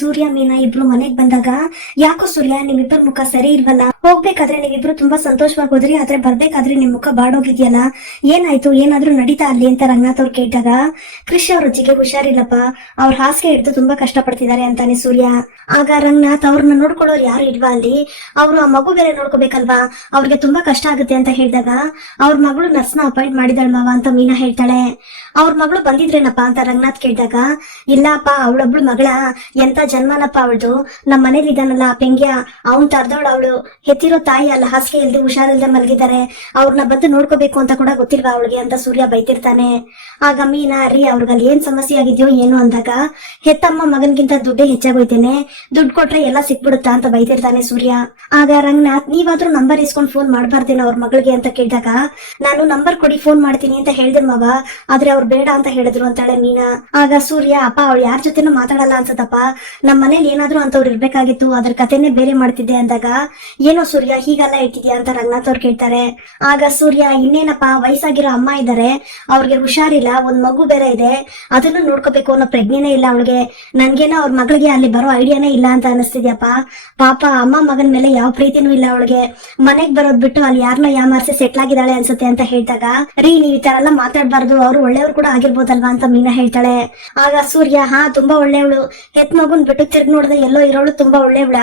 ಸೂರ್ಯ ಮೀನಾ ಇಬ್ರು ಮನೆಗ್ ಬಂದಾಗ ಯಾಕೋ ಸೂರ್ಯ ನಿಮ್ಮಿಬ್ಬರ ಮುಖ ಸರಿ ಇಲ್ವಲ್ಲ? ಹೋಗ್ಬೇಕಾದ್ರೆ ನೀವಿಬ್ರು ತುಂಬಾ ಸಂತೋಷವಾಗಿ ಹೋದ್ರಿ, ಆದ್ರೆ ಬರ್ಬೇಕಾದ್ರೆ ನಿಮ್ ಮುಖ ಬಾಡೋಗಿದ್ಯಲ್ಲ, ಏನಾಯ್ತು, ಏನಾದ್ರೂ ನಡೀತಾ ಅಲ್ಲಿ ಅಂತ ರಂಗನಾಥ್ ಅವ್ರು ಕೇಳಿದಾಗ, ಕೃಷಿ ಅವ್ರ ಅಜ್ಜಿಗೆ ಹುಷಾರಿಲ್ಲಪ್ಪ, ಅವ್ರ ಹಾಸಿಗೆ ಹಿಡಿದು ತುಂಬಾ ಕಷ್ಟ ಪಡ್ತಿದ್ದಾರೆ ಅಂತಾನೆ ಸೂರ್ಯ. ಆಗ ರಂಗನಾಥ್ ಅವ್ರನ್ನ ನೋಡ್ಕೊಳ್ಳೋರು ಯಾರು ಇಲ್ವಾ ಅಲ್ಲಿ? ಅವ್ರು ಆ ಮಗು ಬೇರೆ ನೋಡ್ಕೋಬೇಕಲ್ವಾ? ಅವ್ರಿಗೆ ತುಂಬಾ ಕಷ್ಟ ಆಗುತ್ತೆ ಅಂತ ಹೇಳಿದಾಗ, ಅವ್ರ ಮಗಳು ನರ್ಸ್ನ ಅಪಾಯಿಂಟ್ ಮಾಡಿದಾಳ್ ಮಾವ ಅಂತ ಮೀನಾ ಹೇಳ್ತಾಳೆ. ಅವ್ರ ಮಗಳು ಬಂದಿದ್ರೇನಪ್ಪ ಅಂತ ರಂಗನಾಥ್ ಕೇಳಿದಾಗ, ಇಲ್ಲಪ್ಪ, ಅವಳೊಬ್ಳು ಮಗಳ, ಎಂತ ಜನ್ಮನಪ್ಪ ಅವಳ್ದು? ನಮ್ಮ ಮನೇಲಿ ಇದಾನಲ್ಲ ಪೆಂಗ್ಯ, ಅವನ್ ತರ್ದವಳು ಅವಳು. ಹೆತ್ತಿರೋ ತಾಯಿ ಅಲ್ಲ, ಹಾಸಿಗೆ ಇಲ್ದೆ ಹುಷಾರಿಲ್ದೆ ಮಲಗಿದ್ದಾರೆ. ಅವ್ರನ್ನ ಬಂದು ನೋಡ್ಕೋಬೇಕು ಅಂತ ಕೂಡ ಗೊತ್ತಿಲ್ವಾ ಅವಳಿಗೆ? ಅಂತ ಸೂರ್ಯ ಬೈತಿರ್ತಾನೆ. ಆಗ ಮೀನಾ, ರೀ, ಅವ್ರಿಗಲ್ಲಿ ಏನ್ ಸಮಸ್ಯೆ ಆಗಿದ್ಯೋ ಏನು ಅಂದಾಗ, ಹೆತ್ತಮ್ಮ ಮಗನ್ಗಿಂತ ದುಡ್ಡೇ ಹೆಚ್ಚಾಗೋಯ್ತೇನೆ. ದುಡ್ಡು ಕೊಟ್ರೆ ಎಲ್ಲ ಸಿಕ್ಬಿಡುತ್ತಾ ಅಂತ ಬೈತಿರ್ತಾನೆ ಸೂರ್ಯ. ಆಗ ರಂಗನಾಥ್, ನೀವಾದ್ರೂ ನಂಬರ್ ಇಸ್ಕೊಂಡು ಫೋನ್ ಮಾಡ್ಬಾರ್ದೇನೋ ಅವ್ರ ಮಗಳಿಗೆ ಅಂತ ಕೇಳಿದಾಗ, ನಾನು ನಂಬರ್ ಕೊಡಿ ಫೋನ್ ಮಾಡ್ತೀನಿ ಅಂತ ಹೇಳಿದ್ರು ಮಾವ. ಆದ್ರೆ ಅವ್ರು ಬೇಡ ಅಂತ ಹೇಳಿದ್ರು ಅಂತಾಳೆ ಮೀನಾ. ಆಗ ಸೂರ್ಯ, ಅಪ್ಪ, ಅವ್ಳು ಯಾರ ಜೊತೆನೂ ಮಾತಾಡಲ್ಲ ಅನ್ಸತ್ತಪ್ಪ. ನಮ್ಮ ಮನೇಲಿ ಏನಾದ್ರೂ ಅಂತವ್ರು ಇರ್ಬೇಕಾಗಿತ್ತು, ಅದ್ರ ಕಥೆನೇ ಬೇರೆ ಮಾಡ್ತಿದ್ದೆ ಅಂದಾಗ, ಏನೋ ಸೂರ್ಯ, ಹೀಗೆಲ್ಲ ಇಟ್ಟಿದ್ಯಾ ಅಂತ ರಂಗನಾಥ್ ಅವ್ರು ಕೇಳ್ತಾರೆ. ಆಗ ಸೂರ್ಯ, ಇನ್ನೇನಪ್ಪ, ವಯಸ್ಸಾಗಿರೋ ಅಮ್ಮ ಇದ್ದಾರೆ ಅವ್ರಿಗೆ ಹುಷಾರಿಲ್ಲ, ಒಂದ್ ಮಗು ಬೇರೆ ಇದೆ. ಅದನ್ನು ನೋಡ್ಕೋಬೇಕು ಅನ್ನೋ ಪ್ರಜ್ಞೆನೇ ಇಲ್ಲ ಅವಳಿಗೆ. ನನ್ಗೇನೋ ಅವ್ರ ಮಗಳಿಗೆ ಅಲ್ಲಿ ಬರೋ ಐಡಿಯಾನೇ ಇಲ್ಲ ಅಂತ ಅನಿಸ್ತಿದ್ಯಪ್ಪ. ಪಾಪ, ಅಮ್ಮ ಮಗನ ಮೇಲೆ ಯಾವ ಪ್ರೀತಿನೂ ಇಲ್ಲ ಅವಳಿಗೆ. ಮನೆಗ್ ಬರೋದ್ ಬಿಟ್ಟು ಅಲ್ಲಿ ಯಾರನ್ನ ಯಾಮಾರಿಸಿ ಸೆಟ್ಲ್ ಆಗಿದ್ದಾಳೆ ಅನ್ಸುತ್ತೆ ಅಂತ ಹೇಳ್ದಾಗ, ರೀ, ನೀವ್ ಈ ತರ ಎಲ್ಲ ಮಾತಾಡ್ಬಾರ್ದು. ಅವ್ರು ಒಳ್ಳೆಯವ್ರು ಕೂಡ ಆಗಿರ್ಬೋದಲ್ವಾ ಅಂತ ಮೀನಾ ಹೇಳ್ತಾಳೆ. ಆಗ ಸೂರ್ಯ, ಹಾ, ತುಂಬಾ ಒಳ್ಳೆಯವಳು. ಹೆತ್ ಮಗುನ್ ಬಿಟ್ಟು ತಿರ್ಗ್ ನೋಡಿದ್ರೆ ಎಲ್ಲೋ ಇರೋಳು ತುಂಬಾ ಒಳ್ಳೆಯವಳ.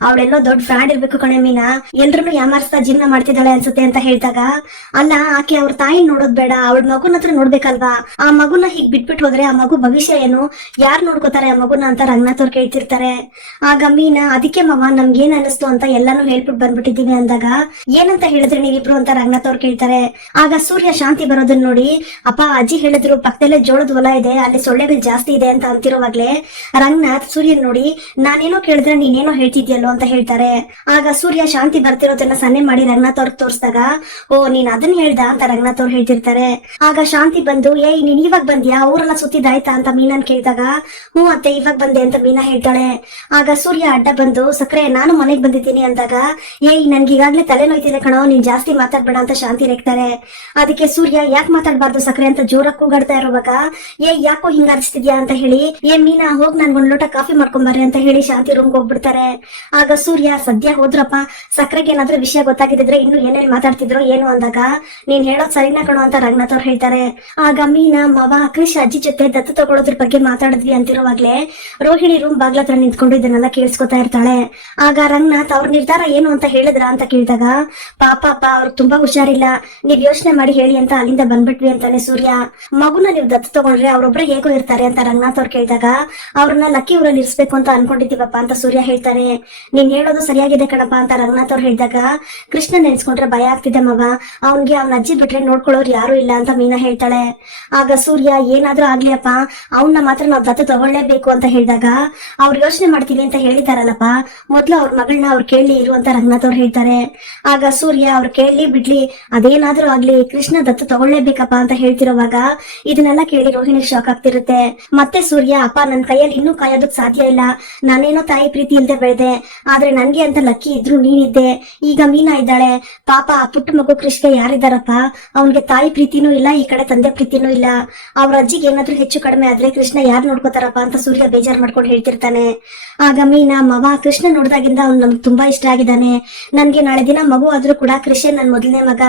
ಅವಳೆಲ್ಲೋ ದೊಡ್ಡ ಫ್ರಾಡ್ ಇರ್ಬೇಕು ಕಣೆ ಮೀನಾ. ಎಲ್ರನ್ನೂ ಯಾಮಾರಿಸ್ತಾ ಜೀವನ ಮಾಡ್ತಿದ್ದಾಳೆ ಅನ್ಸುತ್ತೆ ಅಂತ ಹೇಳಿದಾಗ, ಅಲ್ಲ, ಆಕೆ ಅವ್ರ ತಾಯಿ ನೋಡೋದ್ ಬೇಡ, ಅವ್ಳ ಮಗುನ ಹತ್ರ ನೋಡ್ಬೇಕಲ್ವಾ? ಆ ಮಗುನ ಹೀಗ್ ಬಿಟ್ಬಿಟ್ಟು ಹೋದ್ರೆ ಆ ಮಗು ಭವಿಷ್ಯ ಏನು? ಯಾರ್ ನೋಡ್ಕೋತಾರೆ ಆ ಮಗುನ ಅಂತ ರಂಗನಾಥ್ ಅವ್ರು ಕೇಳ್ತಿರ್ತಾರೆ. ಆಗ ಮೀನ, ಅದಕ್ಕೆ ಮವ ನಮ್ಗೆ ಏನ್ ಅನಿಸ್ತು ಅಂತ ಎಲ್ಲಾನು ಹೇಳ್ಬಿಟ್ಟು ಬಂದ್ಬಿಟ್ಟಿದೀವಿ ಅಂದಾಗ, ಏನಂತ ಹೇಳಿದ್ರೆ ನೀವಿಬ್ರು ಅಂತ ರಂಗನಾಥ್ ಅವ್ರು ಕೇಳ್ತಾರೆ. ಆಗ ಸೂರ್ಯ ಶಾಂತಿ ಬರೋದನ್ನ ನೋಡಿ, ಅಪ್ಪ, ಅಜ್ಜಿ ಹೇಳಿದ್ರು ಪಕ್ಕದಲ್ಲೇ ಜೋಳದ ಹೊಲ ಇದೆ, ಅಲ್ಲಿ ಸೊಳ್ಳೆಗಳು ಜಾಸ್ತಿ ಇದೆ ಅಂತ ಅಂತಿರುವಾಗ್ಲೇ, ರಂಗನಾಥ್ ಸೂರ್ಯನ್ ನೋಡಿ, ನಾನೇನೋ ಕೇಳಿದ್ರೆ ನೀನೇನೋ ಹೇಳ್ತಿದ್ಯಲ್ಲೋ ಅಂತ ಹೇಳ್ತಾರೆ. ಆಗ ಸೂರ್ಯ ಶಾಂತಿ ಬರ್ತಿರೋದನ್ನ ಸನ್ನೆ ಮಾಡಿ ರಂಗನಾಥ್ ಅವ್ರಿಗೆ ತೋರಿಸಿದಾಗ, ಓ, ನೀನ್ ಅದನ್ನ ಹೇಳ್ದ? ಅಂತ ರಂಗನಾಥ್ ಅವ್ರು ಹೇಳ್ತಿರ್ತಾರೆ. ಆಗ ಶಾಂತಿ ಬಂದು, ಏಯ್, ನೀನ್ ಇವಾಗ ಬಂದ್ಯಾ? ಊರೆಲ್ಲ ಸುತ್ತಿದಾಯ್ತಾ ಅಂತ ಮೀನಾನ್ ಕೇಳಿದಾಗ, ಹ್ಞೂ ಅತ್ತೆ, ಇವಾಗ ಬಂದೆ ಅಂತ ಮೀನಾ ಹೇಳ್ತಾಳೆ. ಆಗ ಸೂರ್ಯ ಅಡ್ಡ ಬಂದು, ಸಕ್ರೆ, ನಾನು ಮನೆಗ್ ಬಂದಿದ್ದೀನಿ ಅಂದಾಗ, ಏಯ್, ನನ್ಗೆ ಈಗಾಗ್ಲೇ ತಲೆ ನೋಯ್ತಿದೆ ಕಣೋ, ನೀನ್ ಜಾಸ್ತಿ ಮಾತಾಡ್ಬೇಡ ಅಂತ ಶಾಂತಿ ರೇಗ್ತಾರೆ ಅದಕ್ಕೆ ಸೂರ್ಯ, ಯಾಕೆ ಮಾತಾಡ್ಬಾರ್ದು ಸಕ್ರೆ? ಅಂತ ಜೋರಾಗಿ ಕೂಗಾಡ್ತಾ ಇರುವಾಗ ಏ ಯಾಕೋ ಹಿಂಗ ಅನ್ಸ್ತಿದ್ಯಾ ಅಂತ ಹೇಳಿ, ಏ, ಮೀನಾ, ಹೋಗ್ ನನ್ಗೊಂದ್ ಲೋಟ ಕಾಫಿ ಮಾಡ್ಕೊಂಬರ್ರಿ ಅಂತ ಹೇಳಿ ಶಾಂತಿ ರೂಮ್ಗೆ ಹೋಗ್ಬಿಡ್ತಾರೆ. ಆಗ ಸೂರ್ಯ, ಸದ್ಯ ಹೋದ್ರಪ್ಪ ಸಕ್ರೆಗೆ ಏನಾದ್ರೂ ವಿಷಯ ಗೊತ್ತಾಗಿದ್ರೆ ಇನ್ನು ಏನೇನ್ ಮಾತಾಡ್ತಿದ್ರು, ಏನು ಅಂದಾಗ, ನೀನ್ ಹೇಳೋದ್ ಸರಿನಾ ಕಣೋ ಅಂತ ರಂಗನಾಥ್ ಅವ್ರು ಹೇಳ್ತಾರೆ. ಆಗ ಮೀನ, ಮವ ಕೃಷ್ ಅಜ್ಜಿ ಜೊತೆ ದತ್ತು ತಗೊಳೋದ್ರ ಬಗ್ಗೆ ಮಾತಾಡಿದ್ವಿ ಅಂತಿರುವಾಗ್ಲೇ, ರೋಹಿಣಿ ರೂಮ್ ಬಾಗ್ಲ ಹತ್ರ ನಿಂತ್ಕೊಂಡು ಇದನ್ನೆಲ್ಲ ಕೇಳಿಸ್ಕೊತಾ ಇರ್ತಾಳೆ. ಆಗ ರಂಗನಾಥ್, ಅವ್ರ ನಿರ್ಧಾರ ಏನು ಅಂತ ಹೇಳಿದ್ರ? ಅಂತ ಕೇಳಿದಾಗ, ಪಾಪ ಅಪ್ಪ ಅವ್ರು ತುಂಬಾ ಹುಷಾರಿಲ್ಲ. ನೀವ್ ಯೋಚನೆ ಮಾಡಿ ಹೇಳಿ ಅಂತ ಅಲ್ಲಿಂದ ಬಂದ್ಬಿಟ್ವಿ ಅಂತಾನೆ ಸೂರ್ಯ. ಮಗುನ ನೀವು ದತ್ತು ತಗೊಂಡ್ರೆ ಅವ್ರೊಬ್ರೆ ಹೇಗೋ ಇರ್ತಾರೆ ಅಂತ ರಂಗನಾಥ್ ಅವ್ರು ಕೇಳಿದಾಗ, ಅವ್ರನ್ನ ಲಕ್ಕಿ ಊರಲ್ಲಿ ಇರಿಸ್ಬೇಕು ಅಂತ ಅನ್ಕೊಂಡಿದ್ದೀವಪ್ಪ ಅಂತ ಸೂರ್ಯ ಹೇಳ್ತಾರೆ. ನೀನ್ ಹೇಳೋದು ಸರಿಯಾಗಿದೆ ಕಣಪ್ಪ ಅಂತ ರಂಗನಾಥ್ ಅವ್ರು ಹೇಳಿದಾಗ, ಕೃಷ್ಣ ನೆನ್ಸ್ಕೊಂಡ್ರೆ ಭಯ ಆಗ್ತಿದೆ ಮಗ ಅವನ್ಗೆ ಅವ್ನ ಅಜ್ಜಿ ಬಿಟ್ರೆ ನೋಡ್ಕೊಳ್ಳೋರು ಯಾರು ಇಲ್ಲ, ಅಂತ ಮೀನಾ ಹೇಳ್ತಾಳೆ. ಆಗ ಸೂರ್ಯ, ಏನಾದ್ರೂ ಆಗ್ಲಿ ಅಪ್ಪ. ಅವನ್ನ ಮಾತ್ರ ನಾವ್ ದತ್ತು ತಗೊಳ್ಳೇಬೇಕು, ಅಂತ ಹೇಳಿದಾಗ, ಅವ್ರು ಯೋಚನೆ ಮಾಡ್ತೀವಿ ಅಂತ ಹೇಳಿದಾರಲ್ಲಪ್ಪ. ಮೊದ್ಲು ಅವ್ರ ಮಗಳನ್ನ ಅವ್ರು ಕೇಳಿ ಇರುವಂತ ರಂಗನಾಥ್ ಅವ್ರು ಹೇಳ್ತಾರೆ. ಆಗ ಸೂರ್ಯ, ಅವ್ರು ಕೇಳಿ ಬಿಡ್ಲಿ. ಅದೇನಾದ್ರೂ ಆಗ್ಲಿ, ಕೃಷ್ಣ ದತ್ತು ತಗೊಳ್ಳೇಬೇಕಪ್ಪ, ಅಂತ ಹೇಳ್ತಿರೋವಾಗ, ಇದನ್ನೆಲ್ಲ ಕೇಳಿ ರೋಹಿಣಿ ಶಾಕ್ ಆಗ್ತಿರುತ್ತೆ. ಮತ್ತೆ ಸೂರ್ಯ, ಅಪ್ಪ, ನನ್ ಕೈಯಲ್ಲಿ ಇನ್ನೂ ಕಾಯೋದಕ್ ಸಾಧ್ಯ ಇಲ್ಲ. ನಾನೇನೋ ತಾಯಿ ಪ್ರೀತಿ ಇಲ್ದೆ ಬೆಳೆದೆ. ಆದ್ರೆ ನನ್ಗೆ ಅಂತ ಲಕ್ಕಿ ಇದ್ರು ನೀನಿದ್ದೆ ಈಗ ಮೀನಾ ಇದ್ದಾಳೆ. ಪಾಪ ಆ ಪುಟ್ಟ ಮಗು ಕೃಷ್ಣ ಯಾರಿದ್ದಾರಪ್ಪ? ಅವನ್ಗೆ ತಾಯಿ ಪ್ರೀತಿನೂ ಇಲ್ಲ, ಈ ಕಡೆ ತಂದೆ ಪ್ರೀತಿನೂ ಇಲ್ಲ. ಅವ್ರ ಅಜ್ಜಿಗೆ ಏನಾದ್ರೂ ಹೆಚ್ಚು ಕಡಿಮೆ ಆದ್ರೆ ಕೃಷ್ಣ ಯಾರು ನೋಡ್ಕೋತಾರಪ್ಪ ಅಂತ ಸೂರ್ಯ ಬೇಜಾರ್ ಮಾಡ್ಕೊಂಡು ಹೇಳ್ತಿರ್ತಾನೆ. ಆಗ ಮೀನಾ, ಮವ, ಕೃಷ್ಣ ನೋಡಿದಾಗಿಂದ ಅವ್ನು ನಮ್ಗೆ ತುಂಬಾ ಇಷ್ಟ ಆಗಿದ್ದಾನೆ. ನನ್ಗೆ ನಾಳೆ ದಿನ ಮಗು ಆದ್ರೂ ಕೂಡ ಕೃಷ್ಣ ನನ್ ಮೊದಲನೇ ಮಗ.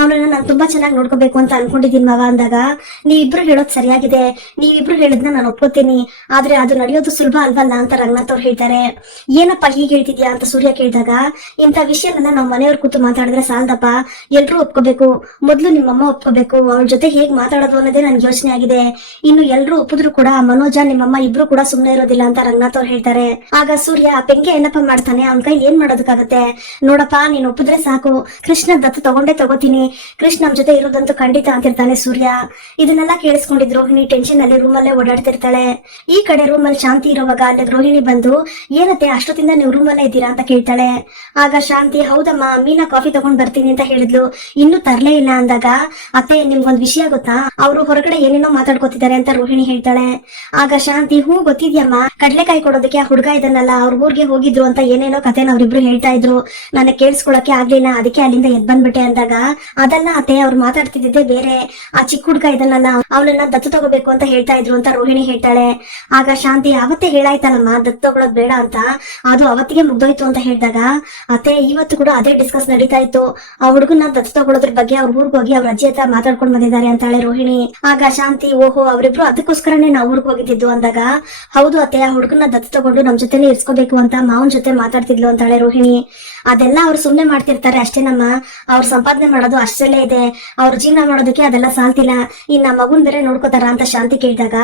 ಅವನನ್ನ ನಾನು ತುಂಬಾ ಚೆನ್ನಾಗಿ ನೋಡ್ಕೋಬೇಕು ಅಂತ ಅನ್ಕೊಂಡಿದ್ದೀನಿ ಮಗ ಅಂದಾಗ, ನೀವಿಬ್ರು ಹೇಳೋದ್ ಸರಿಯಾಗಿದೆ. ನೀವಿಬ್ರು ಹೇಳಿದ್ನ ನಾನು ಒಪ್ಕೋತೀನಿ. ಆದ್ರೆ ಅದು ನಡೆಯೋದು ಸುಲಭ ಅಲ್ವಲ್ಲ ಅಂತ ರಂಗನಾಥ್ ಅವ್ರು ಹೇಳ್ತಾರೆ. ಏನಪ್ಪ ಹೀಗೆ ಹೇಳ್ತಿದ್ಯಾ ಅಂತ ಸೂರ್ಯ ಕೇಳಿದಾಗ ಇಂಥ ವಿಷಯನೆಲ್ಲ ನಾವು ಮನೆಯವ್ರ ಕೂತು ಮಾತಾಡಿದ್ರೆ ಸಾಲದಪ್ಪ? ಎಲ್ರೂ ಒಪ್ಕೋಬೇಕು. ಮೊದ್ಲು ನಿಮ್ಮಮ್ಮ ಒಪ್ಕೋಬೇಕು. ಅವ್ರ ಜೊತೆ ಹೇಗ್ ಮಾತಾಡೋದು ಅನ್ನೋದೇ ನನ್ಗೆ ಯೋಚನೆ ಆಗಿದೆ. ಇನ್ನು ಎಲ್ರು ಒಪ್ಪಿದ್ರು ಕೂಡ ಮನೋಜ, ನಿಮ್ಮಮ್ಮ ಇಬ್ರು ಕೂಡ ಸುಮ್ನೆ ಇರೋದಿಲ್ಲ ಅಂತ ರಂಗನಾಥ್ ಅವ್ರು ಹೇಳ್ತಾರೆ. ಆಗ ಸೂರ್ಯ ಆ ಏನಪ್ಪಾ ಮಾಡ್ತಾನೆ? ಅವನ್ ಕೈ ಏನ್ ಮಾಡೋದಕ್ಕಾಗತ್ತೆ? ನೋಡಪ್ಪ, ನೀನ್ ಒಪ್ಪಿದ್ರೆ ಸಾಕು. ಕೃಷ್ಣ ದತ್ತು ತಗೊಂಡೇ ತಗೋತೀನಿ. ಕೃಷ್ಣ ನಮ್ ಜೊತೆ ಇರೋದಂತೂ ಖಂಡಿತ ಅಂತಿರ್ತಾನೆ ಸೂರ್ಯ. ಇದನ್ನೆಲ್ಲ ಕೇಳಿಸ್ಕೊಂಡಿದ್ ರೋಹಿಣಿ ಟೆನ್ಷನ್ ಅಲ್ಲಿ ರೂಮಲ್ಲೇ ಓಡಾಡ್ತಿರ್ತಾಳೆ. ಈ ಕಡೆ ರೂಮಲ್ಲಿ ಶಾಂತಿ ಇರುವಾಗ ಅಲ್ಲಿ ರೋಹಿಣಿ ಬಂದು, ಏನತ್ತೆ, ಅಷ್ಟೊತ್ತಿಂದ ನೀವು ರೂಮಲ್ಲೇ ಇದ್ದೀರಾ? ಅಂತ ಕೇಳ್ತಾಳೆ. ಆಗ ಶಾಂತಿ, ಹೌದಮ್ಮ, ಮೀನಾ ಕಾಫಿ ತಗೊಂಡ್ ಬರ್ತೀನಿ ಅಂತ ಹೇಳಿದ್ಲು. ಇನ್ನೂ ತರ್ಲೇ ಇಲ್ಲ ಅಂದಾಗ, ಅತ್ತೆ, ನಿಮ್ಗೊಂದ್ ವಿಷಯ ಗೊತ್ತಾ? ಅವರು ಹೊರಗಡೆ ಏನೇನೋ ಮಾತಾಡ್ಕೊತಿದ್ದಾರೆ ಅಂತ ರೋಹಿಣಿ ಹೇಳ್ತಾಳೆ. ಆಗ ಶಾಂತಿ ಹೂ ಗೊತ್ತಿದ್ಯಮ್ಮ. ಕಡ್ಲೆಕಾಯಿ ಕೊಡೋದಕ್ಕೆ ಆ ಹುಡುಗ ಇದನ್ನಲ್ಲ ಅವ್ರ ಊರ್ಗೆ ಹೋಗಿದ್ರು ಅಂತ ಏನೇನೋ ಕಥೆನ ಅವ್ರಿಬ್ರು ಹೇಳ್ತಾ ಇದ್ರು. ನನಗೆ ಕೇಳಿಸ್ಕೊಳಕ್ಕೆ ಆಗ್ಲಿಲ್ಲ, ಅದಕ್ಕೆ ಅಲ್ಲಿಂದ ಎದ್ ಬಂದ್ಬಿಟ್ಟೆ ಅಂದಾಗ, ಅದಲ್ಲ ಅತ್ತೆ, ಅವ್ರು ಮಾತಾಡ್ತಿದ್ದೆ ಬೇರೆ. ಆ ಚಿಕ್ಕ ಹುಡುಗ ಇದನ್ನಲ್ಲ ಅವನನ್ನ ದತ್ತು ತಗೋಬೇಕು ಅಂತ ಹೇಳ್ತಾ ಇದ್ರು ಅಂತ ರೋಹಿಣಿ ಹೇಳ್ತಾಳೆ. ಆಗ ಶಾಂತಿ, ಅವತ್ತೇ ಹೇಳಾಯ್ತಲ್ಲಮ್ಮ, ದತ್ತು ತಗೊಳೋದ್ ಬೇಡ ಅಂತ. ಅದು ಅವತ್ತಿಗೆ ಮುಗ್ದೋಯ್ತು ಅಂತ ಹೇಳಿದಾಗ ಅತ್ತೆ, ಇವತ್ತು ಕೂಡ ಅದೇ ಡಿಸ್ಕಸ್ ನಡೀತಾ ಇತ್ತು. ಆ ಹುಡುಗನ ದತ್ತು ತಗೊಳ್ಳೋದ್ರ ಬಗ್ಗೆ ಅವ್ರ ಊರ್ಗ್ ಹೋಗಿ ಅವ್ರ ಅಜ್ಜಿ ಹತ್ರ ಮಾತಾಡ್ಕೊಂಡ್ ಬಂದಿದ್ದಾರೆ ಅಂತಾಳೆ ರೋಹಿಣಿ. ಆಗ ಶಾಂತಿ, ಓಹೋ, ಅವರಿಬ್ರು ಅದಕ್ಕೋಸ್ಕರನೇ ನಾವು ಊರ್ಗ್ ಹೋಗಿದ್ದು ಅಂದಾಗ, ಹೌದು ಅತ್ತೆ, ಆ ಹುಡುಗನ ದತ್ತು ತಗೊಂಡು ನಮ್ ಜೊತೆನೆ ಇರ್ಸ್ಕೋಬೇಕು ಅಂತ ಮಾವನ್ ಜೊತೆ ಮಾತಾಡ್ತಿದ್ಲು ಅಂತಾಳೆ ರೋಹಿಣಿ. ಅದೆಲ್ಲ ಅವ್ರು ಸುಮ್ನೆ ಮಾಡ್ತಿರ್ತಾರೆ ಅಷ್ಟೇನಮ್ಮ ಅವ್ರು ಸಂಪಾದನೆ ಮಾಡೋದು ಅಷ್ಟಲ್ಲೇ ಇದೆ. ಅವ್ರ ಜೀವನ ಮಾಡೋದಕ್ಕೆ ಅದೆಲ್ಲ ಸಾಲ್ತಿಲ್ಲ. ಇನ್ನ ಮಗುನ್ ಬೇರೆ ನೋಡ್ಕೋತಾರ ಅಂತ ಶಾಂತಿ ಕೇಳಿದಾಗ,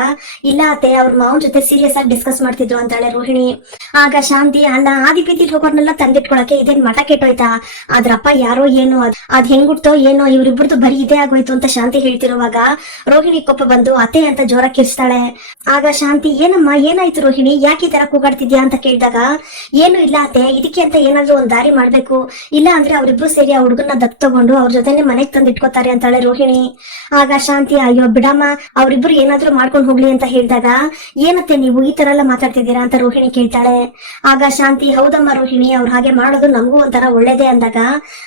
ಇಲ್ಲ ಅತ್ತೆ, ಅವ್ರ ಮಾವನ್ ಜೊತೆ ಸೀರಿಯಸ್ ಆಗಿ ಡಿಸ್ಕಸ್ ಮಾಡ್ತಿದ್ರು ಅಂತಾಳೆ ರೋಹಿಣಿ. ಆಗ ಶಾಂತಿ, ಅಲ್ಲ ಆದಿ ಪ್ರೀತಿಲ್ ಹೋಗೋರ್ನೆಲ್ಲ ತಂದಿಟ್ಕೊಳಕ್ಕೆ ಇದೇನ್ ಮಠ ಕೆಟ್ಟೋಯ್ತಾ? ಅದ್ರಪ್ಪ ಯಾರೋ ಏನೋ, ಅದ್ ಅದ್ ಹೆಂಗುಡ್ತೋ ಏನೋ ಇವ್ರಿಬ್ರದ್ದು ಬರೀ ಇದೇ ಆಗೋಯ್ತು ಅಂತ ಶಾಂತಿ ಹೇಳ್ತಿರುವಾಗ ರೋಹಿಣಿ ಕೊಪ್ಪ ಬಂದು, ಅತ್ತೆ ಅಂತ ಜೋರ ಕಿರ್ಸ್ತಾಳೆ ಆಗ ಶಾಂತಿ, ಏನಮ್ಮ, ಏನಾಯ್ತು ರೋಹಿಣಿ? ಯಾಕೆ ಈ ತರ ಕೂಗಾಡ್ತಿದ್ಯಾ? ಅಂತ ಕೇಳಿದಾಗ, ಏನು ಇಲ್ಲ ಅತ್ತೆ, ಇದಕ್ಕೆ ಅಂತ ಏನಾದ್ರೂ ಒಂದ್ ದಾರಿ ಮಾಡ್ಬೇಕು. ಇಲ್ಲ ಅಂದ್ರೆ ಅವ್ರಿಬ್ರು ಸೇರಿ ಆ ಹುಡುಗನ ದತ್ತು ತಗೊಂಡು ಅವ್ರ ಜೊತೆನೆ ಮನೆಗ್ ತಂದು ಇಟ್ಕೋತಾರೆ ಅಂತಾಳೆ ರೋಹಿಣಿ. ಆಗ ಶಾಂತಿ, ಅಯ್ಯೋ ಬಿಡಮ್ಮ, ಅವ್ರಿಬ್ರು ಏನಾದ್ರೂ ಮಾಡ್ಕೊಂಡು ಹೋಗ್ಲಿ ಅಂತ ಹೇಳಿದಾಗ, ಏನತ್ತೆ ನೀವು ಈ ತರ ಎಲ್ಲ ಮಾತಾಡ್ತಿದ್ದೀರಾ? ಅಂತ ರೋಹಿಣಿ ಕೇಳ್ತಾಳೆ. ಆಗ ಶಾಂತಿ, ಹೌದಮ್ಮ ರೋಹಿಣಿ, ಅವ್ರು ಹಾಗೆ ಮಾಡೋದು ನಮಗೂ ಒಂಥರ ಒಳ್ಳೇದೇ ಅಂದಾಗ,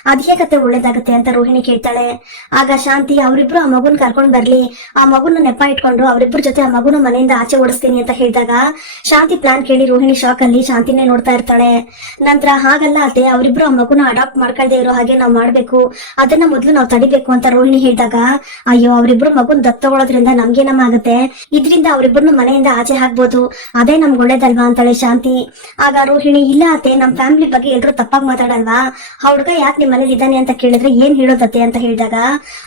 ಅದ್ ಕತೆ ಒಳ್ಳೇದಾಗತ್ತೆ? ಅಂತ ರೋಹಿಣಿ ಕೇಳ್ತಾಳೆ. ಆಗ ಶಾಂತಿ, ಅವರಿಬ್ರು ಆ ಮಗುನ್ ಕರ್ಕೊಂಡ್ ಬರ್ಲಿ. ಆ ಮಗುನ ನೆಪ ಇಟ್ಕೊಂಡು ಅವರಿಬ್ರ ಜೊತೆ ಆ ಮಗುನ ಮನೆಯಿಂದ ಆಚೆ ಓಡಿಸ್ತೀನಿ ಅಂತ ಹೇಳಿದಾಗ, ಶಾಂತಿ ಪ್ಲಾನ್ ಕೇಳಿ ರೋಹಿಣಿ ಶಾಕ್ ಅಲ್ಲಿ ಶಾಂತಿನೇ ನೋಡ್ತಾ ಇರ್ತಾಳೆ. ನಂತರ, ಹಾಗಲ್ಲ ಅತ್ತೆ ಅವರಿಬ್ರು ಆ ಮಗುನ ಅಡಾಪ್ಟ್ ಮಾಡ್ಕೊಳ್ದೆ ಇರೋ ಹಾಗೆ ನಾವು ಮಾಡ್ಬೇಕು. ಅದನ್ನ ಮೊದ್ಲು ನಾವು ತಡಿಬೇಕು ಅಂತ ರೋಹಿಣಿ ಹೇಳಿದಾಗ, ಅಯ್ಯೋ, ಅವರಿಬ್ರು ಮಗುನ್ ದತ್ತಗೊಳ್ಳೋದ್ರಿಂದ ನಮ್ಗೆ ನಮ್ಗೇನಮ್ಮ ಆಗುತ್ತೆ? ಇದ್ರಿಂದ ಅವರಿಬ್ರು ಮನೆಯಿಂದ ಆಚೆ ಹಾಕ್ಬೋದು ಅದೇ ನಮ್ಗೆ ಒಳ್ಳೇದಲ್ವಾ? ಅಂತಾಳೆ ಶಾಂತಿ. ಆಗ ರೋಹಿಣಿ, ಇಲ್ಲ ಅತ್ತೆ, ನಮ್ ಫ್ಯಾಮಿಲಿ ಬಗ್ಗೆ ಎಲ್ರು ತಪ್ಪಾಗಿ ಮಾತಾಡಲ್ವಾ? ಆ ಹುಡುಗ ಯಾಕೆ ನಿಮ್ ಮನೇಲಿ ಇದ್ದಾನೆ ಅಂತ ಕೇಳಿದ್ರೆ ಏನ್ ಹೇಳೋದತ್ತೆ? ಅಂತ ಹೇಳಿದಾಗ,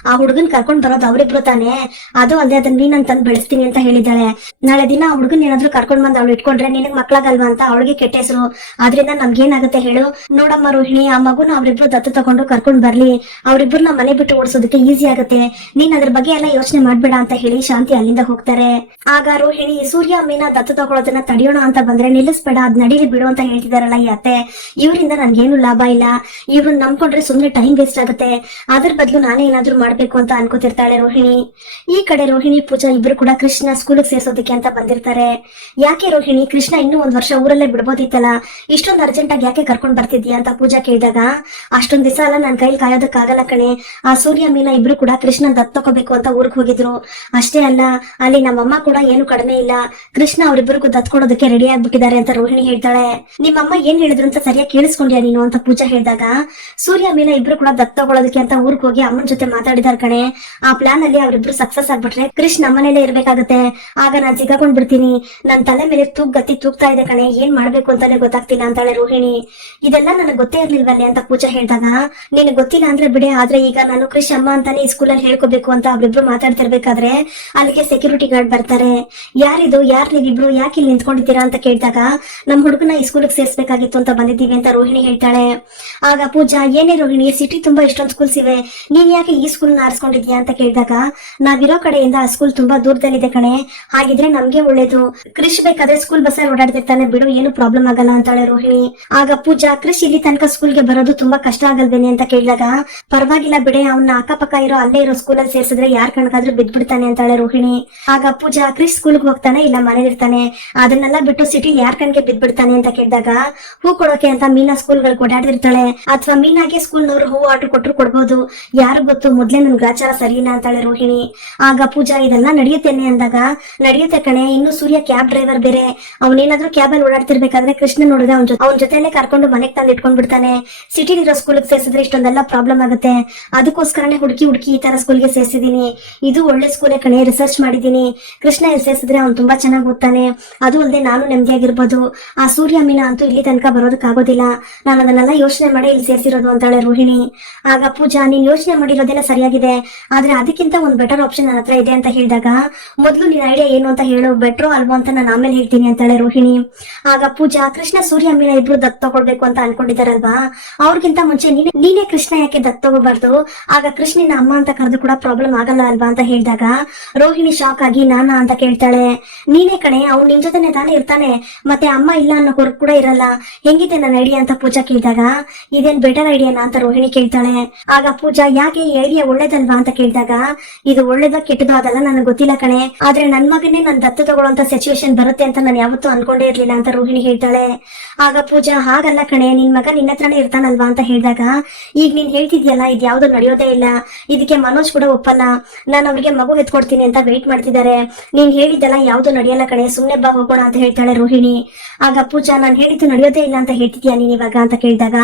ಆ ಹುಡುಗನ್ ಕರ್ಕೊಂಡ್ ಬರೋದು ಅವರಿಬ್ರು ತಾನೆ. ಅದು ಅಲ್ಲದೆ ಅದನ್ನ ನೀನ್ ತಂದು ಬೆಳೆಸ್ತೀನಿ ಅಂತ ಹೇಳಿದಾಳೆ ನಾಳೆ ದಿನ ಆ ಹುಡುಗನ್ ಏನಾದ್ರು ಕರ್ಕೊಂಡ್ ಬಂದ್ ಅವಳು ಇಟ್ಕೊಂಡ್ರೆ ನಿನಗ್ ಮಕ್ಳಾಗಲ್ವಾ? ಅಂತ ಅವಳಿಗೆ ಕೆಟ್ಟ ಹೆಸರು. ಆದ್ರಿಂದ ನಮ್ಗೇನಾಗುತ್ತೆ ಹೇಳು? ನೋಡಮ್ಮ ರೋಹಿಣಿ, ಆ ಮಗುನ ಅವ್ರಿಬ್ರು ದತ್ತು ತಗೊಂಡು ಕರ್ಕೊಂಡ್ ಬರ್ಲಿ. ಅವರಿಬ್ರನ್ನ ಮನೆ ಬಿಟ್ಟು ಓಡಿಸೋದಕ್ಕೆ ಈಸಿ ಆಗುತ್ತೆ. ನೀನ್ ಅದ್ರ ಬಗ್ಗೆ ಎಲ್ಲ ಯೋಚನೆ ಮಾಡ್ಬೇಡ ಅಂತ ಹೇಳಿ ಶಾಂತಿ ಅಲ್ಲಿಂದ ಹೋಗ್ತಾರೆ. ಆಗ ರೋಹಿಣಿ, ಸೂರ್ಯ ಮೀನ ದತ್ತು ತಗೊಳ್ಳೋದನ್ನ ತಡೆಯೋಣ ಅಂತ ಬಂದ್ರೆ ನಿಲ್ಲಿಸ್ಬೇಡ, ಅದ್ ನಡೀಲಿ ಬಿಡು ಅಂತ ಹೇಳ್ತಿದಾರಲ್ಲ ಈ ಅತ್ತೆ. ಇವರಿಂದ ನನ್ಗೇನು ಲಾಭ ಇಲ್ಲ. ಇವ್ರನ್ನ ನಂಬ್ಕೊಂಡ್ರೆ ಸುಮ್ನೆ ಟೈಮ್ ವೇಸ್ಟ್ ಆಗುತ್ತೆ. ಅದ್ರ ಬದಲು ನಾನೇ ಏನಾದ್ರು ಮಾಡ್ಬೇಕು ಅಂತ ಅನ್ಕೋತಿರ್ತಾಳೆ ರೋಹಿಣಿ. ಈ ಕಡೆ ರೋಹಿಣಿ, ಪೂಜಾ ಇಬ್ರು ಕೂಡ ಕೃಷ್ಣ ಸ್ಕೂಲಿಗೆ ಸೇರ್ಸೋದಕ್ಕೆ ಅಂತ ಬಂದಿರ್ತಾರೆ. ಯಾಕೆ ರೋಹಿಣಿ, ಕೃಷ್ಣ ಇನ್ನೂ ಒಂದ್ ವರ್ಷ ಊರಲ್ಲೇ ಬಿಡ್ಬೋದಿತ್ತಲ್ಲ? ಇಷ್ಟೊಂದು ಅರ್ಜೆಂಟ್ ಆಗಿ ಯಾಕೆ ಕರ್ಕೊಂಡ್ ಬರ್ತಿದ್ಯಾ ಅಂತ ಪೂಜಾ ಕೇಳಿದಾಗ, ಅಷ್ಟೊಂದ್ ದಿವಸ ಅಲ್ಲ, ನನ್ ಕೈಲಿ ಕಾಯೋದಕ್ಕಾಗಲ್ಲ ಕಣೆ. ಆ ಸೂರ್ಯ, ಮೀನ ಇಬ್ರು ಕೂಡ ಕೃಷ್ಣ ದತ್ ತಗೋಬೇಕು ಅಂತ ಊರ್ಗ್ ಹೋಗಿದ್ರು. ಅಷ್ಟೇ ಅಲ್ಲ, ಅಲ್ಲಿ ನಮ್ಮಮ್ಮ ಕೂಡ ಏನು ಕಡಿಮೆ ಇಲ್ಲ. ಕೃಷ್ಣ ಅವರಿಬ್ಬರಿಗೂ ದತ್ ಕೊಡೋದಕ್ಕೆ ರೆಡಿ ಆಗ್ಬಿಟ್ಟಿದ್ದಾರೆ ಅಂತ ರೋಹಿಣಿ ಹೇಳ್ತಾಳೆ. ನಿಮ್ಮಮ್ಮ ಏನ್ ಹೇಳಿದ್ರು ಅಂತ ಸರಿಯಾಗಿ ಕೇಳಿಸ್ಕೊಂಡ್ಯಾ ನೀನು? ಅಂತ ಪೂಜಾ ಹೇಳಿದಾಗ, ಸೂರ್ಯ, ಮೀನ ಇಬ್ರು ಕೂಡ ದತ್ ತಗೊಳೋದಕ್ಕೆ ಅಂತ ಊರ್ಗ್ ಹೋಗಿ ಅಮ್ಮನ ಜೊತೆ ಮಾತಾಡಿದಾರ ಕಣೆ. ಆ ಪ್ಲಾನ್ ಅಲ್ಲಿ ಅವ್ರಿಬ್ರು ಸಕ್ಸಸ್ ಆಗ್ಬಿಟ್ರೆ ಕೃಷ್ಣ ಮನೇಲೆ ಇರ್ಬೇಕಾಗತ್ತೆ. ಆಗ ನಾನ್ ಸಿಗಾಕೊಂಡ್ ಬಿಡ್ತೀನಿ. ನನ್ ತಲೆ ಮೇಲೆ ತೂಗ್ ಗತಿ ತೂಗ್ತಾ ಇದೆ ಕಣೆ. ಏನ್ ಮಾಡ್ಬೇಕು ಅಂತಾನೆ ಗೊತ್ತಾಗ್ತಿಲ್ಲ, ಅಂತಾಳೆ ರೋಹಿಣಿ. ಇದೆಲ್ಲ ನನಗೆ ಗೊತ್ತೇ ಇರ್ಲಿಲ್ವಲ್ಲೇ ಅಂತ ಪೂಜಾ ಹೇಳ್ದಾಗ, ನಿನಗೆ ಗೊತ್ತಿಲ್ಲ ಅಂದ್ರೆ ಬಿಡೆ, ಆದ್ರೆ ಈಗ ನಾನು ಕೃಷಿ ಅಮ್ಮ ಅಂತಾನೆ ಈ ಸ್ಕೂಲಲ್ಲಿ ಹೇಳ್ಕೋಬೇಕು ಅಂತ ಅವ್ರಿಬ್ರು ಮಾತಾಡ್ತಿರ್ಬೇಕಾದ್ರೆ, ಅಲ್ಲಿಗೆ ಸೆಕ್ಯೂರಿಟಿ ಗಾರ್ಡ್ ಬರ್ತಾರೆ. ಯಾರಿದು? ಯಾರ್ ನೀವಿಬ್ರು? ಯಾಕೆ ಇಲ್ಲಿ ನಿಂತ್ಕೊಂಡಿದ್ದೀರಾ? ಅಂತ ಕೇಳಿದಾಗ, ನಮ್ ಹುಡುಗನ ಈ ಸ್ಕೂಲಿಗೆ ಸೇರಿಸಬೇಕಾಗಿತ್ತು ಅಂತ ಬಂದಿದ್ದೀವಿ ಅಂತ ರೋಹಿಣಿ ಹೇಳ್ತಾಳೆ. ಆಗ ಪೂಜಾ, ಏನೇ ರೋಹಿಣಿ ಸಿಟಿ ತುಂಬಾ ಇಷ್ಟೊಂದು ಸ್ಕೂಲ್ಸ್ ಇವೆ. ನೀನ್ ಯಾಕೆ ಈ ಸ್ಕೂಲ್ನ ಆರಿಸ್ಕೊಂಡಿದ್ಯಾ? ಅಂತ ಕೇಳಿದಾಗ, ನಾವಿರೋ ಕಡೆಯಿಂದ ಆ ಸ್ಕೂಲ್ ತುಂಬಾ ದೂರದಲ್ಲಿದೆ ಕಣೆ. ಹಾಗಿದ್ರೆ ನಮ್ಗೆ ಒಳ್ಳೇದು. ಕೃಷಿ ಬೇಕಾದ್ರೆ ಸ್ಕೂಲ್ ಬಸ್ಸಲ್ಲಿ ಓಡಾಡ್ತಿರ್ತಾನೆ ಬಿಡು, ಏನು ಪ್ರಾಬ್ಲಮ್ ಆಗಲ್ಲ, ಅಂತಾಳೆ ರೋಹಿಣಿ. ಆಗ ಪೂಜಾ, ಕೃಷಿ ಇಲ್ಲಿ ತನಕ ಸ್ಕೂಲ್ಗೆ ಬರೋದು ತುಂಬಾ ಕಷ್ಟ ಆಗಲ್ವೇನೆ ಅಂತ ಕೇಳಿದಾಗ, ಪರವಾಗಿಲ್ಲ ಬಿಡೆ ಅವನ್ನ ಅಕ್ಕಪಕ್ಕ ಇರೋ ಅಲ್ಲೇ ಇರೋ ಸ್ಕೂಲಲ್ಲಿ ಸೇರ್ಸಿದ್ರೆ ಯಾರ್ ಕಣಕಾದ್ರೂ ಬಿದ್ಬಿಡ್ತಾನೆ ಅಂತಾಳೆ ರೋಹಿಣಿ. ಆಗ ಪೂಜಾ ಕ್ರಿಶ್ ಸ್ಕೂಲ್ಗೆ ಹೋಗ್ತಾನೆ, ಇಲ್ಲ ಮನೇಲಿ ಇರ್ತಾನೆ ಅದನ್ನೆಲ್ಲ ಬಿಟ್ಟು ಸಿಟಿ ಯಾರ್ ಕಣ್ಗೆ ಬಿದ್ಬಿಡ್ತಾನೆ ಅಂತ ಕೇಳಿದಾಗ, ಹೂ ಕೊಡೋಕೆ ಅಂತ ಮೀನಾ ಸ್ಕೂಲ್ಗಳು ಓಡಾಡ್ತಿರ್ತಾಳೆ. ಅಥವಾ ಮೀನಾಗೆ ಸ್ಕೂಲ್ನವ್ರು ಹೂ ಆರ್ಡರ್ ಕೊಟ್ಟರು ಕೊಡ್ಬೋದು. ಯಾರು ಗೊತ್ತು, ಮೊದ್ಲೇ ನನ್ ಗ್ರಾಚಾರ ಸರಿಯಿಲ್ಲ ಅಂತಾಳೆ ರೋಹಿಣಿ. ಆಗ ಪೂಜಾ ಇದೆಲ್ಲ ನಡೆಯುತ್ತೇನೆ ಅಂದಾಗ, ನಡೆಯುತ್ತೆ ಕಣೆ, ಇನ್ನು ಸೂರ್ಯ ಕ್ಯಾಬ್ ಡ್ರೈವರ್ ಬೇರೆ. ಅವನೇನಾದ್ರೂ ಕ್ಯಾಬ್ ಅಲ್ಲಿ ಓಡಾಡ್ತಿರ್ಬೇಕಾದ್ರೆ ಕೃಷ್ಣ ನೋಡಿದ್ರೆ ಅವ್ನ ಜೊತೆ ಅವ್ನ ಜೊತೆನೆ ಕರ್ಕೊಂಡು ಮನೆಗ್ ತಂದಿಟ್ಕೊಂಡು ಬಿಡ್ತಾನೆ ಸಿಟಿಲಿರೋ ಸ್ಕೂಲ್ಗೆ ಸೇರಿಸಿದ್ರೆ ಇಷ್ಟೊಂದೆಲ್ಲ ಪ್ರಾಬ್ಲಮ್ ಆಗುತ್ತೆ. ಅದಕ್ಕೋಸ್ಕರನೇ ಹುಡುಕಿ ಹುಡುಕಿ ಈ ತರ ಸ್ಕೂಲ್ಗೆ ಸೇರಿಸಿದೀನಿ ಇದು ಒಳ್ಳೆ ಸ್ಕೂಲೇ ಕಣೆ ರಿಸರ್ಚ್ ಮಾಡಿದೀನಿ ಕೃಷ್ಣ ಇಲ್ಲಿ ಸೇರಿಸಿದ್ರೆ ಅವ್ನು ತುಂಬಾ ಚೆನ್ನಾಗಿ ಓದ್ತಾನೆ. ಅದು ಅಲ್ಲದೆ ನಾನು ನೆಮ್ಮದಿಯಾಗಿರ್ಬೋದು ಆ ಸೂರ್ಯ, ಮೀನಾ ಅಂತೂ ಇಲ್ಲಿ ತನಕ ಬರೋದಕ್ಕಾಗೋದಿಲ್ಲ ನಾನು ಅದನ್ನೆಲ್ಲ ಯೋಚನೆ ಮಾಡಿ ಇಲ್ಲಿ ಸೇರಿಸಿರೋದು ಅಂತಾಳೆ ರೋಹಿಣಿ. ಆಗ ಪೂಜಾ, ನೀನ್ ಯೋಚನೆ ಮಾಡಿರೋದೆಲ್ಲ ಸರಿಯಾಗಿದೆ. ಆದ್ರೆ ಅದಕ್ಕಿಂತ ಒಂದು ಬೆಟರ್ ಆಪ್ಷನ್ ನನ್ನ ಹತ್ರ ಇದೆ ಅಂತ ಹೇಳಿದಾಗ, ಮೊದಲು ನಿನ್ನ ಐಡಿಯಾ ಏನು ಅಂತ ಹೇಳು ಬೆಟ್ರೋ ಅಲ್ವೋ ಅಂತ ನಾನು ಆಮೇಲೆ ಹೇಳ್ತೀನಿ ಅಂತಾಳೆ ರೋಹಿಣಿ. ಆಗ ಪೂಜಾ, ಕೃಷ್ಣ, ಸೂರ್ಯ, ಮೀನಾ ಇಬ್ರು ದತ್ತು ತಗೊಳ್ಬೇಕು ಅಂತ ಅನ್ಕೊಂಡಿದಾರಲ್ವಾ ಅವ್ರಿಗಿಂತ ಮುಂಚೆ ನೀನೆ, ನೀನೇ ಕೃಷ್ಣ ಯಾಕೆ ದತ್ ತಗೋಬಾರ್ದು? ಆಗ ಕೃಷ್ಣನ ಅಮ್ಮ ಅಂತ ಕರೆದು ಕೂಡ ಪ್ರಾಬ್ಲಮ್ ಆಗಲ್ಲ ಅಲ್ವಾ ಅಂತ ಹೇಳಿದಾಗ? ರೋಹಿಣಿ ಶಾಕ್ ಆಗಿ, ನಾನಾ ಅಂತ ಕೇಳ್ತಾಳೆ. ನೀನೇ ಕಣೆ, ಅವ್ನು ನಿನ್ ಜೊತೆನೆ ತಾನೇ ಇರ್ತಾನೆ. ಮತ್ತೆ ಅಮ್ಮ ಇಲ್ಲ ಅನ್ನೋ ಹೊರಗ್ ಕೂಡ ಇರಲ್ಲ. ಹೆಂಗಿದೆ ನನ್ನ ಐಡಿಯಾ ಅಂತ ಪೂಜಾ ಕೇಳಿದಾಗ? ಇದೇನ್ ಬೆಟರ್ ಐಡಿಯಾನಾ ಅಂತ ರೋಹಿಣಿ ಕೇಳ್ತಾಳೆ. ಆಗ ಪೂಜಾ, ಯಾಕೆ ಈ ಐಡಿಯಾ ಒಳ್ಳೇದಲ್ವಾ? ಅಂತ ಕೇಳಿದಾಗ, ಇದು ಒಳ್ಳೇದ ಕೆಟ್ಟದ ಅದಲ್ಲ, ನನಗೆ ಗೊತ್ತಿಲ್ಲ ಕಣೆ. ಆದ್ರೆ ನನ್ ಮಗನೇ ನನ್ ದತ್ತು ತಗೊಳ್ಳೋಂತ ಸಿಚುವೇಶನ್ ಬರುತ್ತೆ ಅಂತ ನಾನು ಯಾವತ್ತೂ ಅನ್ಕೊಂಡೇ ಇರ್ಲಿಲ್ಲ ಅಂತ ರೋಹಿಣಿ ಹೇಳ್ತಾಳೆ. ಆಗ ಪೂಜಾ, ಹಾಗಲ್ಲ ಕಣೆ, ನಿನ್ ಮಗ ನಿನ್ನ ಹತ್ರನೇ ಇರ್ತಾನಲ್ವಾ ಅಂತ ಹೇಳಿದಾಗ, ಈಗ ನೀನ್ ಹೇಳ್ತಿದ್ಯಲ್ಲ, ಇದು ಯಾವ್ದು ನಡೆಯೋದೇ ಇಲ್ಲ. ಇದಕ್ಕೆ ಮನೋಜ್ ಕೂಡ ಒಪ್ಪಲ್ಲ. ನಾನು ಅವ್ರಿಗೆ ಮಗು ಎತ್ಕೊಡ್ತೀನಿ ಅಂತ ವೇಟ್ ಮಾಡ್ತಿದ್ದಾರೆ ನೀನ್ ಹೇಳಿದ್ದಲ್ಲ ಯಾವ್ದು ನಡೆಯಲ್ಲ ಕಣೆ. ಸುಮ್ನೆ ಬಾ ಹೋಗೋಣ ಅಂತ ಹೇಳ್ತಾಳೆ ರೋಹಿಣಿ. ಆಗ ಪೂಜಾ, ನಾನು ಹೇಳಿದ್ದು ನಡೆಯೋದೇ ಇಲ್ಲ ಅಂತ ಹೇಳ್ತಿದ್ಯಾ ನೀನ್ ಇವಾಗ ಅಂತ ಕೇಳಿದಾಗ,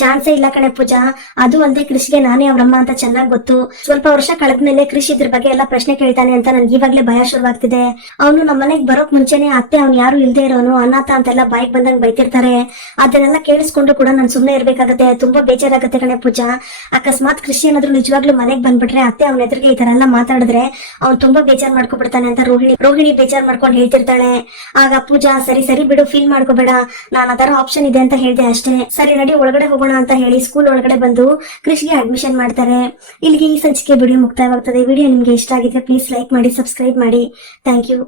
ಚಾನ್ಸೇ ಇಲ್ಲ ಕಣೆ ಪೂಜಾ. ಅದು ಒಂದೇ ಕೃಷಿಗೆ ನಾನೇ ಅವರಮ್ಮ ಅಂತ ಚೆನ್ನಾಗ್ ಗೊತ್ತು. ಸ್ವಲ್ಪ ವರ್ಷ ಕಳೆದ್ಮೇಲೆ ಕೃಷಿ ಇದ್ರ ಬಗ್ಗೆ ಎಲ್ಲ ಪ್ರಶ್ನೆ ಕೇಳ್ತಾನೆ ಅಂತ ನನ್ಗೆ ಇವಾಗ್ಲೇ ಭಯ ಶುರುವಾಗ್ತಿದೆ. ಅವನು ನಮ್ಮ ಮನೆಗ್ ಬರೋಕ್ ಮುಂಚೆನೆ ಅತ್ತೆ ಅವ್ನು ಯಾರು ಇಲ್ದೇ ಇರೋನು, ಅನಾಥ ಅಂತೆಲ್ಲ ಬಾಯಿಗೆ ಬಂದಂಗ್ ಬೈತಿರ್ತಾರೆ. ಅದನ್ನೆಲ್ಲ ಕೇಳಿಸ್ಕೊಂಡು ಕೂಡ ನಾನು ಸುಮ್ನೆ ಇರ್ಬೇಕಾಗತ್ತೆ, ತುಂಬಾ ಬೇಜಾರಾಗತ್ತೆ ಕಣೆ ಪೂಜಾ. ಅಕಸ್ಮಾತ್ ಕೃಷಿ ಏನಾದ್ರು ನಿಜವಾಗ್ಲೂ ಮನೆಗ್ ಬಂದ್ಬಿಟ್ರೆ ಅತ್ತೆ ಅವ್ನ ಎದುರಿಗೆ ಈ ತರ ಎಲ್ಲ ಮಾತಾಡಿದ್ರೆ ಅವ್ನು ತುಂಬಾ ಬೇಜಾರ್ ಮಾಡ್ಕೊಬಿಡ್ತಾನೆ ಅಂತ ರೋಹಿಣಿ ರೋಹಿಣಿ ಬೇಜಾರ್ ಮಾಡ್ಕೊಂಡು ಹೇಳ್ತಿರ್ತಾಳೆ. ಆಗ ಪೂಜಾ, ಸರಿ ಸರಿ ಬಿಡು ಫೀಲ್ ಮಾಡ್ಕೋಬೇಡ. ನಾನು ಅದರ ಆಪ್ಷನ್ ಇದೆ ಅಂತ ಹೇಳ್ದೆ ಅಷ್ಟೇ. ಸರಿ, ನಡಿ, ಒಳಗಡೆ ಹೋಗೋಣ ಅಂತ ಹೇಳಿ ಸ್ಕೂಲ್ ಒಳಗಡೆ ಬಂದು ಕೃಷಿಗೆ ಅಡ್ಮಿಷನ್ ಮಾಡ್ತಾರೆ. ಇಲ್ಲಿಗೆ ಈ ಸಂಚಿಕೆ ವಿಡಿಯೋ ಮುಕ್ತಾಯವಾಗ್ತದೆ. ವಿಡಿಯೋ ನಿಮ್ಗೆ ಇಷ್ಟ ಆಗಿದ್ರೆ ಪ್ಲೀಸ್ ಲೈಕ್ ಮಾಡಿ ಸಬ್ಸ್ಕ್ರೈಬ್ ಮಾಡಿ. Thank you